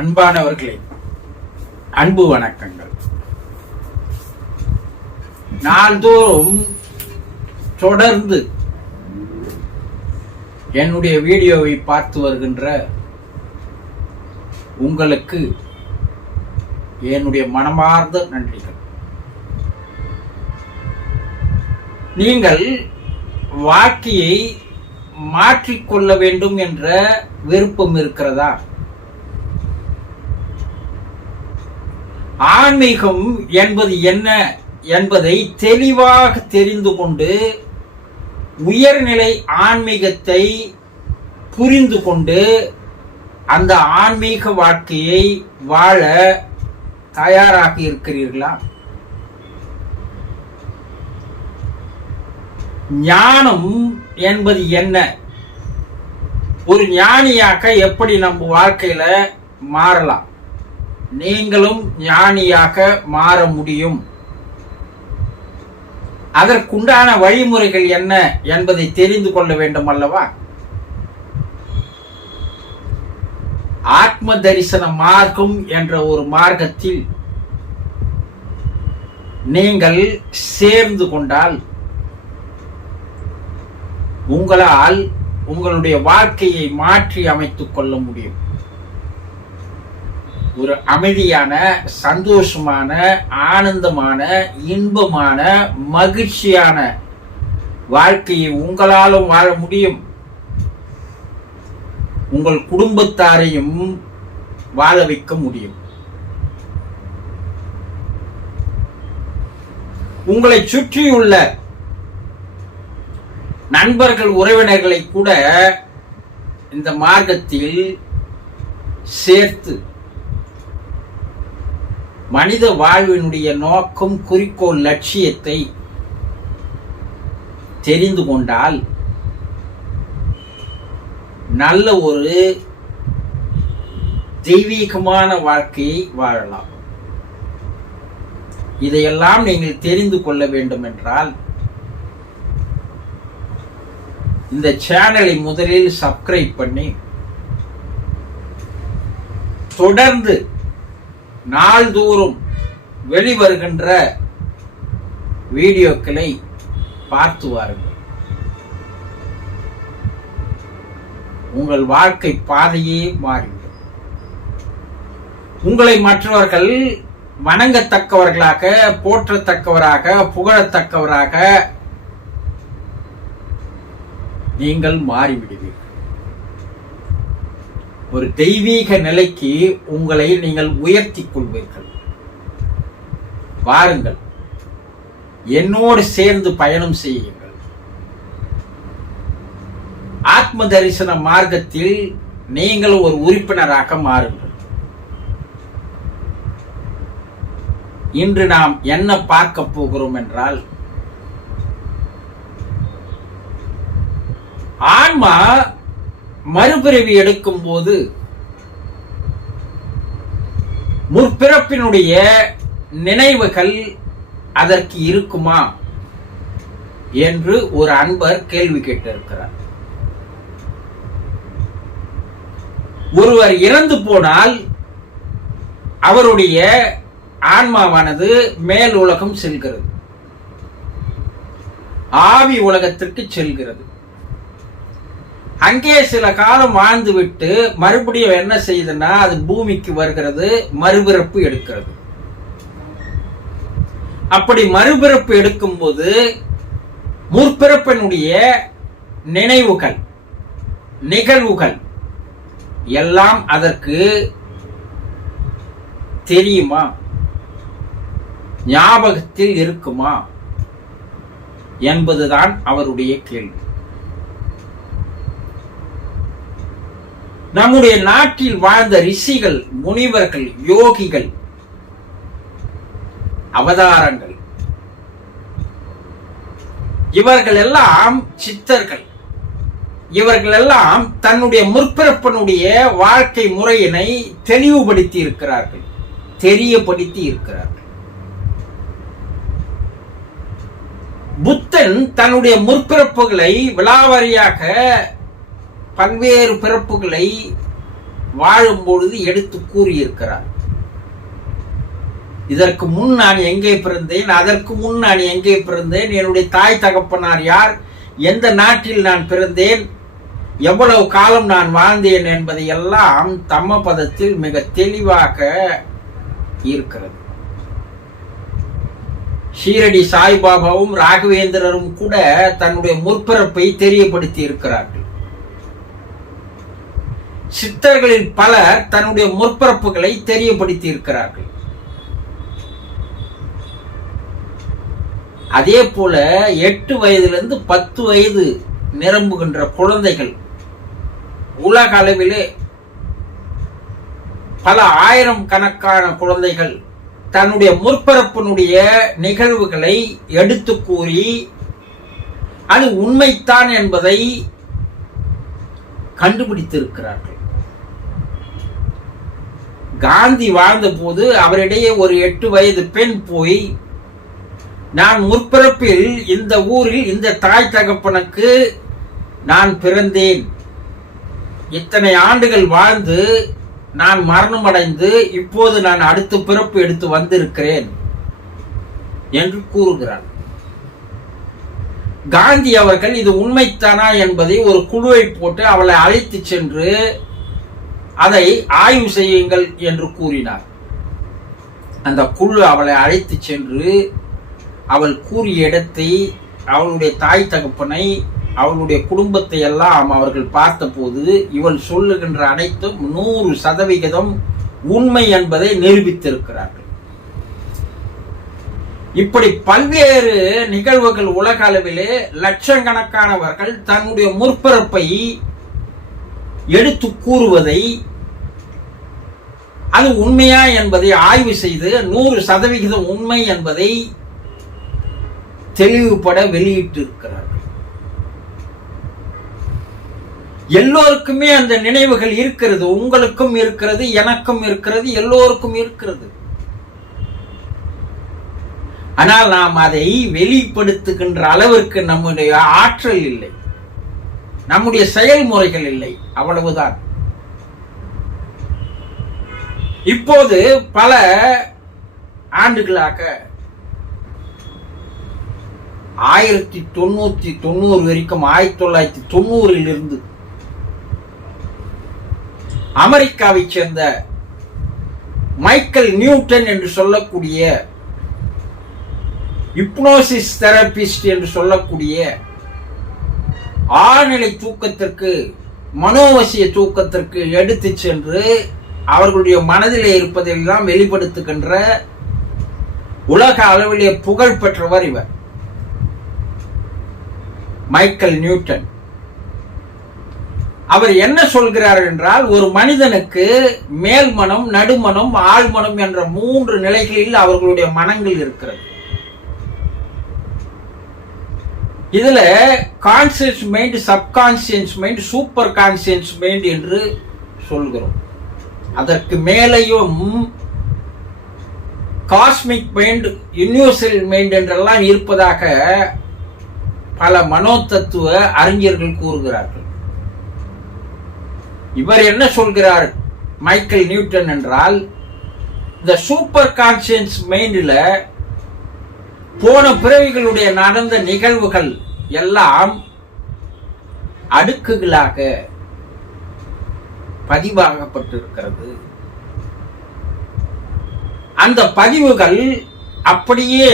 அன்பானவர்களே, அன்பு வணக்கங்கள். நாள்தோறும் தொடர்ந்து என்னுடைய வீடியோவை பார்த்து வருகின்ற உங்களுக்கு என்னுடைய மனமார்ந்த நன்றிகள். நீங்கள் வாழ்க்கையை மாற்றிக்கொள்ள வேண்டும் என்ற விருப்பம் இருக்கிறதா? ஆன்மீகம் என்பது என்ன என்பதை தெளிவாக தெரிந்து கொண்டு உயர்நிலை ஆன்மீகத்தை புரிந்து கொண்டு அந்த ஆன்மீக வாழ்க்கையை வாழ தயாராக இருக்கிறீர்களா? ஞானம் என்பது என்ன? ஒரு ஞானியாக எப்படி நம்ம வாழ்க்கையில மாறலாம்? நீங்களும் ஞானியாக மாற முடியும். அதற்குண்டான வழிமுறைகள் என்ன என்பதை தெரிந்து கொள்ள வேண்டும் அல்லவா? ஆத்ம தரிசன மார்க்கம் என்ற ஒரு மார்க்கத்தில் நீங்கள் சேர்ந்து கொண்டால் உங்களால் உங்களுடைய வாழ்க்கையை மாற்றி அமைத்துக் கொள்ள முடியும். ஒரு அமைதியான, சந்தோஷமான, ஆனந்தமான, இன்பமான, மகிழ்ச்சியான வாழ்க்கையை உங்களாலும் வாழ முடியும். உங்கள் குடும்பத்தாரையும் வாழ வைக்க முடியும். உங்களை சுற்றியுள்ள நண்பர்கள், உறவினர்களை கூட இந்த மார்க்கத்தில் சேர்த்து மனித வாழ்வினுடைய நோக்கம், குறிக்கோள், லட்சியத்தை தெரிந்து கொண்டால் நல்ல ஒரு தெய்வீகமான வாழ்க்கையை வாழலாம். இதையெல்லாம் நீங்கள் தெரிந்து கொள்ள வேண்டும் என்றால் இந்த சேனலை முதலில் சப்ஸ்கிரைப் பண்ணி தொடர்ந்து நாள்தோறும் வெளிவருகின்ற வீடியோக்களை பார்த்து வாருங்கள். உங்கள் வாழ்க்கை பாதையே மாறிவிடும். உங்களை மற்றவர்கள் வணங்கத்தக்கவர்களாக, போற்றத்தக்கவராக, புகழத்தக்கவராக நீங்கள் மாறிவிடுவீர்கள். ஒரு தெய்வீக நிலைக்கு உங்களை நீங்கள் உயர்த்திக் கொள்வீர்கள். வாருங்கள், என்னோடு சேர்ந்து பயணம் செய்யுங்கள். ஆத்ம தரிசன மார்க்கத்தில் நீங்கள் ஒரு உறுப்பினராக மாறுங்கள். இன்று நாம் என்ன பார்க்க போகிறோம் என்றால், ஆன்மா மறுபிறவி எடுக்கும் போது முற்பிறப்பினுடைய நினைவுகள் அதற்கு இருக்குமா என்று ஒரு அன்பர் கேள்வி கேட்டிருக்கிறார். ஒருவர் இறந்து போனால் அவருடைய ஆன்மாவானது மேல் உலகம் செல்கிறது, ஆவி உலகத்திற்கு செல்கிறது. அங்கே சில காலம் வாழ்ந்துவிட்டு மறுபடியும் என்ன செய்யுதுன்னா அது பூமிக்கு வருகிறது, மறுபிறப்பு எடுக்கிறது. அப்படி மறுபிறப்பு எடுக்கும் போது முற்பிறப்பினுடைய நினைவுகள், நிகழ்வுகள் எல்லாம் அதற்கு தெரியுமா, ஞாபகத்தில் இருக்குமா என்பதுதான் அவருடைய கேள்வி. நம்முடைய நாட்டில் வாழ்ந்த ரிஷிகள், முனிவர்கள், யோகிகள், அவதாரங்கள், இவர்கள் எல்லாம் சித்தர்கள். இவர்கள் எல்லாம் தன்னுடைய முற்பிறப்பனுடைய வாழ்க்கை முறையினை தெளிவுபடுத்தி இருக்கிறார்கள், தெரியப்படுத்தி இருக்கிறார்கள். புத்தன் தன்னுடைய முற்பிறப்புகளை விலாவாரியாக பல்வேறு பிறப்புகளை வாழும் பொழுது எடுத்து கூறியிருக்கிறார். இதற்கு முன் நான் எங்கே பிறந்தேன், அதற்கு முன் நான் எங்கே பிறந்தேன், என்னுடைய தாய் தகப்பனார் யார், எந்த நாட்டில் நான் பிறந்தேன், எவ்வளவு காலம் நான் வாழ்ந்தேன் என்பதை எல்லாம் தம்மபதத்தில் மிக தெளிவாக இருக்கிறது. ஷீரடி சாய்பாபாவும் ராகவேந்திரரும் கூட தன்னுடைய முற்பிறப்பை தெரியப்படுத்தி இருக்கிறார்கள். சித்தர்களில் பலர் தன்னுடைய முற்பிறப்புகளை தெரியப்படுத்தி இருக்கிறார்கள். அதே போல 8 வயதிலிருந்து 10 வயது நிரம்புகின்ற குழந்தைகள் உலக அளவிலே பல ஆயிரம் கணக்கான குழந்தைகள் தன்னுடைய முற்பிறப்பினுடைய நிகழ்வுகளை எடுத்து கூறி அது உண்மைத்தான் என்பதை கண்டுபிடித்திருக்கிறார்கள். காந்தி வாழ்ந்த போது அவரிடையே ஒரு 8 வயது பெண் போய், நான் முற்பிறப்பில் இந்த ஊரில் இந்த தாய் தகப்பனுக்கு நான் பிறந்தேன், இத்தனை ஆண்டுகள் வாழ்ந்து நான் மரணம் அடைந்து இப்போது நான் அடுத்த பிறப்பு எடுத்து வந்திருக்கிறேன் என்று கூறுகிறார். காந்தி அவர்கள் இது உண்மைத்தானா என்பதை ஒரு குழுவை போட்டு அவளை அழைத்து சென்று அதை ஆய்வு செய்யுங்கள் என்று கூறினார். அந்த குழு அவளை அழைத்து சென்று அவள் கூறிய இடத்தை, அவளுடைய தாய் தகப்பனை, அவளுடைய குடும்பத்தை எல்லாம் அவர்கள் பார்த்தபோது இவள் சொல்லுகின்ற அனைத்தும் 100% உண்மை என்பதை நிரூபித்திருக்கிறார்கள். இப்படி பல்வேறு நிகழ்வுகள் உலக அளவிலே லட்சக்கணக்கானவர்கள் தன்னுடைய முற்பிறப்பை எடுத்து கூறுவதை, அது உண்மையா என்பதை ஆய்வு செய்து 100% உண்மை என்பதை தெளிவுபட வெளியிட்டிருக்கிறார்கள். எல்லோருக்குமே அந்த நினைவுகள் இருக்கிறது. உங்களுக்கும் இருக்கிறது, எனக்கும் இருக்கிறது, எல்லோருக்கும் இருக்கிறது. ஆனால் நாம் அதை வெளிப்படுத்துகின்ற அளவிற்கு நம்முடைய ஆற்றல் இல்லை, நம்முடைய செயல்முறைகள் இல்லை, அவ்வளவுதான். இப்போது பல ஆண்டுகளாக 1990 வரைக்கும் 1990 இருந்து அமெரிக்காவை சேர்ந்த மைக்கேல் நியூட்டன் என்று சொல்லக்கூடிய ஹிப்னோசிஸ் தெரபிஸ்ட் என்று சொல்லக்கூடிய ஆழ்நிலை தூக்கத்திற்கு, மனோவசிய தூக்கத்திற்கு எடுத்து சென்று அவர்களுடைய மனதிலே இருப்பதெல்லாம் வெளிப்படுத்துகின்ற உலக அளவிலே புகழ் பெற்றவர் இவர், மைக்கேல் நியூட்டன். அவர் என்ன சொல்கிறார் என்றால், ஒரு மனிதனுக்கு மேல் மனம், நடுமனம், ஆழ்மனம் என்ற 3 நிலைகளில் அவர்களுடைய மனங்கள் இருக்கிறது. இதுல conscious mind, subconscious mind, super conscious mind என்று சொல்கிறோம். அதற்கு மேலேயும் காஸ்மிக் மைண்ட், யூனிவர்சல் மைண்ட் என்றெல்லாம் இருப்பதாக பல மனோதத்துவ அறிஞர்கள் கூறுகிறார்கள். இவர் என்ன சொல்கிறார் மைக்கேல் நியூட்டன் என்றால், இந்த சூப்பர் கான்சியஸ் மைண்ட்ல போன பிறவிகளுடைய நடந்த நிகழ்வுகள் எல்லாம் அடுக்குகளாக பதிவாகப்பட்டிருக்கிறது. அந்த பதிவுகள் அப்படியே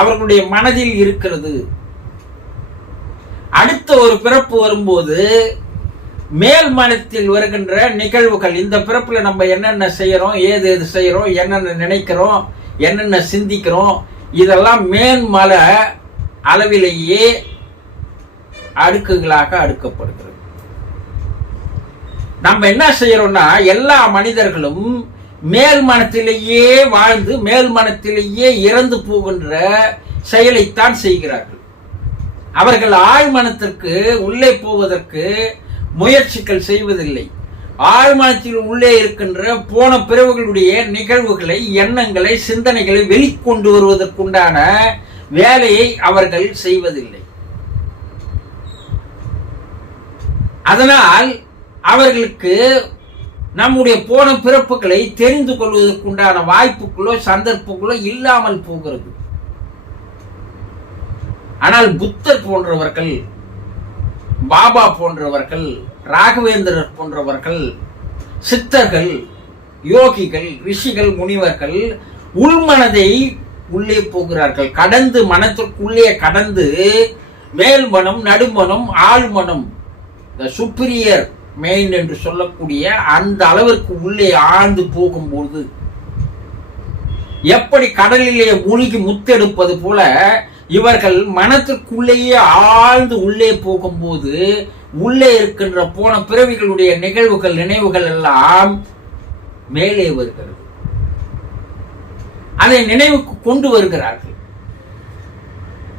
அவர்களுடைய மனதில் இருக்கிறது. அடுத்த ஒரு பிறப்பு வரும்போது மேல் மனத்தில் வருகின்ற நிகழ்வுகள், இந்த பிறப்புல நம்ம என்னென்ன செய்யறோம், ஏது எது செய்யறோம், என்னென்ன நினைக்கிறோம், என்னென்ன சிந்திக்கிறோம், இதெல்லாம் மேல்மல அளவிலேயே அடுக்குகளாக அடுக்கப்படுகிறது. நம்ம என்ன செய்யறோம்னா, எல்லா மனிதர்களும் மேல் மனத்திலேயே வாழ்ந்து மேல் மனத்திலேயே இறந்து போகின்ற செயலைத்தான் செய்கிறார்கள். அவர்கள் ஆழ்மனத்திற்கு உள்ளே போவதற்கு முயற்சிகள் செய்வதில்லை. ஆழ்மனத்தில் உள்ளே இருக்கின்ற போன பிறவுகளுடைய நிகழ்வுகளை, எண்ணங்களை, சிந்தனைகளை வெளிக்கொண்டு வருவதற்குண்டான வேலையை அவர்கள் செய்வதில்லை. அதனால் அவர்களுக்கு நம்முடைய போன பிறப்புகளை தெரிந்து கொள்வதற்குண்டான வாய்ப்புகளோ சந்தர்ப்பங்களோ இல்லாமல் போகிறது. ஆனால் புத்தர் போன்றவர்கள், பாபா போன்றவர்கள், ராகவேந்திரர் போன்றவர்கள், சித்தர்கள், யோகிகள், ரிஷிகள், முனிவர்கள் உள்மனதை உள்ளே போகிறார்கள். கடந்து மனத்திற்குள்ளே கடந்து மேல் மனம், நடுமனம், ஆழ்மனம், சுப்பீரியர் மைண்ட் என்று சொல்லக்கூடிய அந்த அளவிற்கு உள்ளே ஆழ்ந்து போகும்போது எப்படி கடலிலே மூழ்கி முத்தெடுப்பது போல இவர்கள் மனத்திற்குள்ளேயே ஆழ்ந்து உள்ளே போகும்போது உள்ளே இருக்கின்ற போன பிறவிகளுடைய நிகழ்வுகள், நினைவுகள் எல்லாம் மேலே வருகிறது. அதை நினைவுக்கு கொண்டு வருகிறார்கள்.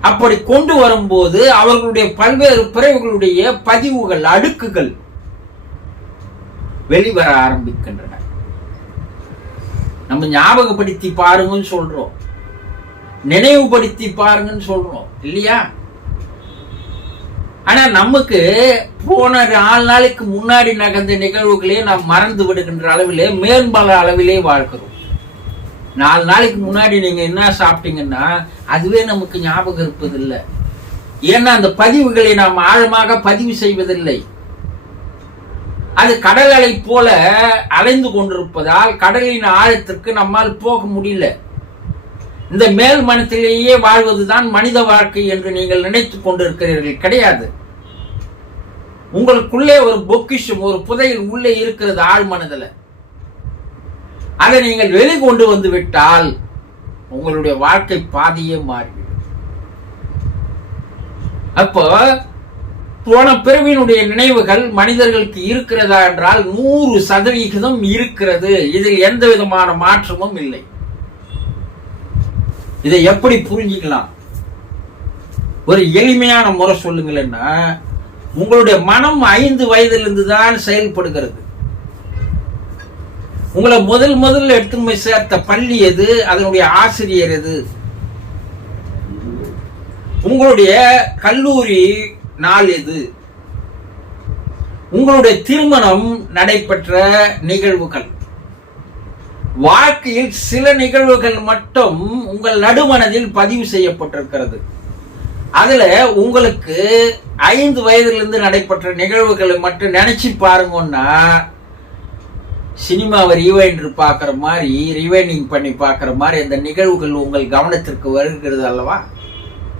அப்படி கொண்டு வரும்போது அவர்களுடைய பல்வேறு பிறவிகளுடைய பதிவுகள், அடுக்குகள் வெளிவர ஆரம்பிக்கின்றன. நம்ம ஞாபகப்படுத்தி பாருங்கன்னு சொல்றோம், நினைவுபடுத்தி பாருங்கன்னு சொல்றோம் இல்லையா? ஆனா நமக்கு போன 4 நாளைக்கு முன்னாடி நகர்ந்த நிகழ்வுகளே நாம் மறந்து விடுகின்ற அளவிலே, மேம்பல அளவிலே வாழ்கிறோம். 4 நாளைக்கு முன்னாடி நீங்க என்ன சாப்பிட்டீங்கன்னா அதுவே நமக்கு ஞாபகம் இருப்பதில்லை. ஏன்னா அந்த பதிவுகளை நாம் ஆழமாக பதிவு செய்வதில்லை. அது கடல் அலை போல அலைந்து கொண்டிருப்பதால் கடலின் ஆழத்திற்கு நம்மால் போக முடியல. இந்த மேல் மனத்திலேயே வாழ்வதுதான் மனித வாழ்க்கை என்று நீங்கள் நினைத்துக் கொண்டிருக்கிறீர்கள். கிடையாது. உங்களுக்குள்ளே ஒரு பொக்கிஷம், ஒரு புதையல் உள்ளே இருக்கிறது ஆழ்மனதில். அதை நீங்கள் வெளிக்கொண்டு வந்து விட்டால் உங்களுடைய வாழ்க்கை பாதியே மாறிவிடும். அப்போ போன பிறவியினுடைய நினைவுகள் மனிதர்களுக்கு இருக்கிறதா என்றால் 100% இருக்கிறது. இதில் எந்த விதமான மாற்றமும் இல்லை. இதை எப்படி புரிஞ்சுக்கலாம்? ஒரு எளிமையான முறை சொல்லுங்களேன்னா, உங்களுடைய மனம் 5 வயதிலிருந்து தான் செயல்படுகிறது. உங்களை முதல்ல எடுத்து சேர்த்த பள்ளி எது? அதனுடைய ஆசிரியர் எது? உங்களுடைய கல்லூரி நாள் எது? உங்களுடைய திருமணம் நடைபெற்ற நிகழ்வுகள். வாழ்க்கையில் சில நிகழ்வுகள் மட்டும் உங்கள் நடுமனதில் பதிவு செய்யப்பட்டிருக்கிறது. அதுல உங்களுக்கு 5 வயதிலிருந்து நடைபெற்ற நிகழ்வுகளை மட்டும் நினைச்சு பாருங்கன்னா, சினிமாவை ரீவைண்ட் பார்க்கிற மாதிரி, ரீவைண்டிங் பண்ணி பார்க்கிற மாதிரி அந்த நிகழ்வுகள் உங்கள் கவனத்திற்கு வருகிறது அல்லவா?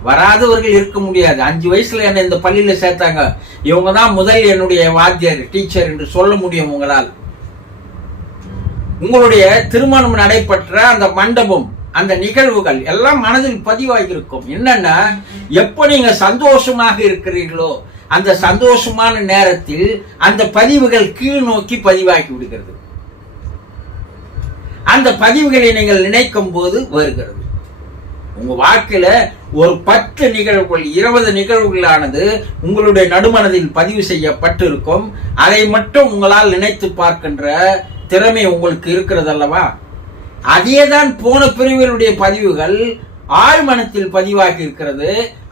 வராதவர்கள் இருக்க முடியாது. 5 வயசுல என்ன இந்த பள்ளியில சேர்த்தாங்க, இவங்க தான் முதல் என்னுடைய வாத்தியார், டீச்சர் என்று சொல்ல முடியும் உங்களால். உங்களுடைய திருமணம் நடைபெற்ற அந்த மண்டபம், அந்த நிகழ்வுகள் எல்லாம் மனதில் பதிவாகி இருக்கும். என்னன்னா, எப்ப நீங்க சந்தோஷமாக இருக்கிறீர்களோ அந்த சந்தோஷமான நேரத்தில் அந்த பதிவுகள் கீழ் நோக்கி பதிவாகி விடுகிறது. அந்த பதிவுகளை நீங்கள் நினைக்கும் போது வருகிறது. உங்க வாழ்க்கையில ஒரு 10 நிகழ்வுகள், 20 நிகழ்வுகளானது உங்களுடைய நடுமனதில் பதிவு செய்யப்பட்டு இருக்கும். அதை மட்டும் உங்களால் நினைத்து பார்க்கின்ற திறமை உங்களுக்கு இருக்கிறது அல்லவா? அதேதான் போன பிரிவுகளுடைய பதிவுகள் ஆழ்மனத்தில் பதிவாகி இருக்கிறது.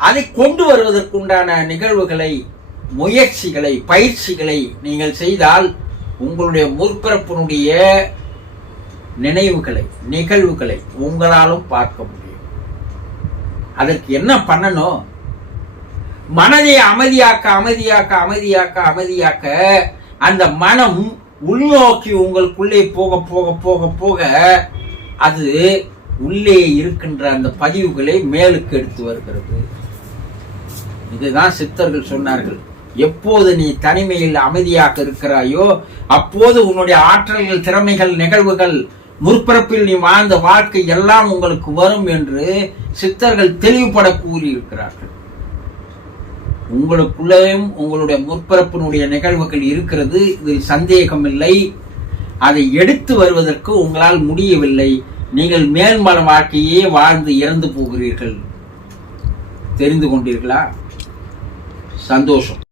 அதை கொண்டு வருவதற்குண்டான நிகழ்வுகளை, முயற்சிகளை, பயிற்சிகளை நீங்கள் செய்தால் உங்களுடைய முற்பிறப்பினுடைய நினைவுகளை, நிகழ்வுகளை உங்களாலும் பார்க்க முடியும். அதற்கு என்ன பண்ணணும்? மனதை அமைதியாக்க அமைதியாக்க அமைதியாக்க அமைதியாக்க அந்த மனம் உள்நோக்கி உங்களுக்குள்ளே போக போக போக போக அது உள்ளே இருக்கின்ற அந்த பதிவுகளை மேலுக்கு எடுத்து வருகிறது. இதுதான் சித்தர்கள் சொன்னார்கள். எப்போது நீ தனிமையில் அமைதியாக இருக்கிறாயோ அப்போது உன்னுடைய ஆற்றல்கள், திறமைகள், நிகழ்வுகள், முற்பிறப்பில் நீ வாழ்ந்த வாழ்க்கை எல்லாம் உங்களுக்கு வரும் என்று சித்தர்கள் தெளிவுபட கூறியிருக்கிறார்கள். உங்களுக்குள்ளேயும் உங்களுடைய முற்பிறப்பினுடைய நிகழ்வுகள் இருக்கிறது, இதில் சந்தேகம் இல்லை. அதை எடுத்து வருவதற்கு உங்களால் முடியவில்லை. நீங்கள் மேல்மன வாழ்க்கையே வாழ்ந்து இறந்து போகிறீர்கள். தெரிந்து கொண்டீர்களா? சந்தோஷம்.